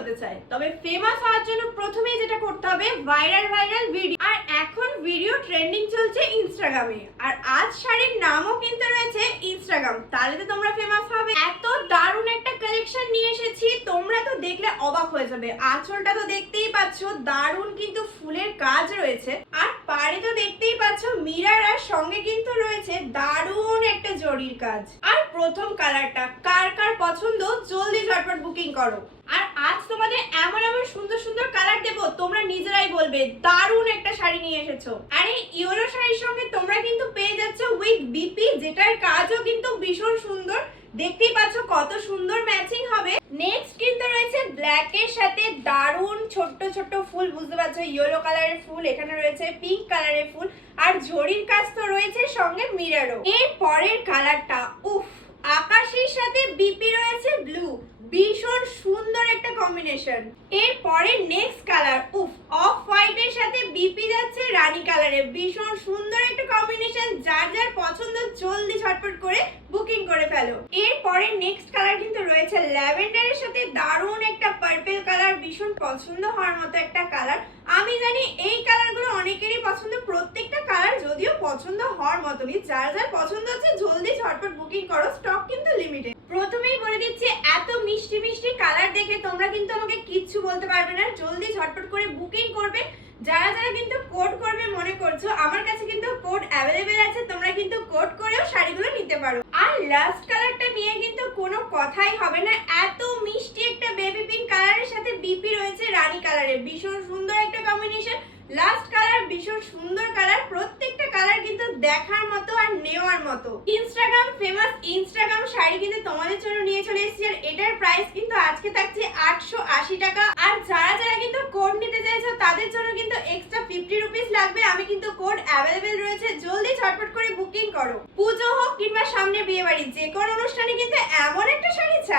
হতে চায়, তবে ফেমাস হওয়ার জন্য প্রথমেই যেটা করতে হবে ভাইরাল ভিডিও। আর এখন ভিডিও ট্রেন্ডিং চলছে ইনস্টাগ্রামে, আর আজ শাড়ির নামও কিন্তু রয়েছে ইনস্টাগ্রাম। তাহলে তো তোমরা ফেমাস হবে। এত দারুণ একটা কালেকশন নিয়ে এসেছি, তোমরা তো দেখলে অবাক হয়ে যাবে। আঁচলটা তো দেখতেই পাচ্ছ, দারুণ কিন্তু ফুলের কাজ রয়েছে। আর পাড়ে তো দেখতেই পাচ্ছ মিরর, আর সঙ্গে কিন্তু রয়েছে দারুণ একটা জরির কাজ। আর প্রথম কালারটা কার কার পছন্দ, জলদি ঝটপট বুকিং করো। আর আজ তোমাদের এমন এমন সুন্দর সুন্দর কালার দেবো, তোমরা নিজেরাই বলবে দারুণ একটা শাড়ি নিয়ে এসেছো। আর এই ইয়েলো শাড়ির সঙ্গে তোমরা কিন্তু পেয়ে যাচ্ছ উইথ বিপি, যেটার কাজও কিন্তু ভীষণ সুন্দর। দেখতেই পাচ্ছ কত সুন্দর ম্যাচিং হবে। নেক্সট কিন্তু রয়েছে ব্ল্যাক এর সাথে দারুণ ছোট্ট ছোট্ট ফুল, বুঝতে পারছো ইয়েলো কালারের ফুল, এখানে রয়েছে পিঙ্ক কালারের ফুল, আর ঝড়ির কাজ তো রয়েছে, সঙ্গে মিররও। এর পরের কালারটা উফ, আকাশের সাথে বিপি রয়েছে ব্লু, ভীষণ সুন্দর একটা কম্বিনেশন। এর পরে নেক্সট কালার উফ, অফ হোয়াইট এর সাথে বিপি যাচ্ছে রানী কালারে, ভীষণ সুন্দর একটা কম্বিনেশন। যার যার পছন্দ জলদি ঝটপট করে বুকিং করে ফেলো। এর পরে নেক্সট কালার কিন্তু রয়েছে ল্যাভেন্ডারের সাথে দারুণ একটা পার্পল কালার, ভীষণ পছন্দ হওয়ার মতো একটা কালার। আমি জানি এই কালারগুলো অনেকেরই পছন্দ, প্রত্যেকটা কালার যদিও পছন্দ হওয়ার মতনই। যার যার পছন্দ হচ্ছে জলদি ঝটপট বুকিং করো, স্টক কিন্তু লিমিটেড। প্রথমেই বলে দিচ্ছি, এত মিষ্টি মিষ্টি কালার দেখে তোমরা কিন্তু আমাকে কিচ্ছু বলতে পারবে না, জলদি ঝটপট করে বুকিং করবে। যারা যারা কিন্তু কোড করবে মনে করছো, আমার কাছে কিন্তু কোড অ্যাভেলেবেল আছে, তোমরা কিন্তু কোড করেও শাড়িগুলো নিতে পারো। আর লাস্ট কালারটা নিয়ে কিন্তু কোনো কথাই হবে না, এত মিষ্টি একটা বেবি পিঙ্ক কালারের সাথে বিপি রয়েছে রানী কালারে, ভীষণ সুন্দর একটা কম্বিনেশন। লাস্ট কালার ভীষণ সুন্দর কালার, প্রত্যেকটা কালার কিন্তু দেখার মতো আর নেওয়ার মতো। ইনস্টাগ্রাম ফেমাস ইনস্টাগ্রাম শাড়ি কিন্তু তোমাদের জন্য নিয়ে চলে এসেছি, আর এটার প্রাইস কিন্তু আজকে থাকছে 880 টাকা। আর যারা যারা কিন্তু কোড নিতে চাইছো তাদের জন্য কিন্তু এক্সট্রা 50 রুপিস লাগবে। আমি কিন্তু কোড অ্যাভেলেবেল রয়েছে, জলদি ঝটপট করে বুকিং করো। পুজো হোক কিংবা সামনে বিয়ে বাড়ি, যে কোনো অনুষ্ঠানে কিন্তু এমন একটা শাড়ি চাই।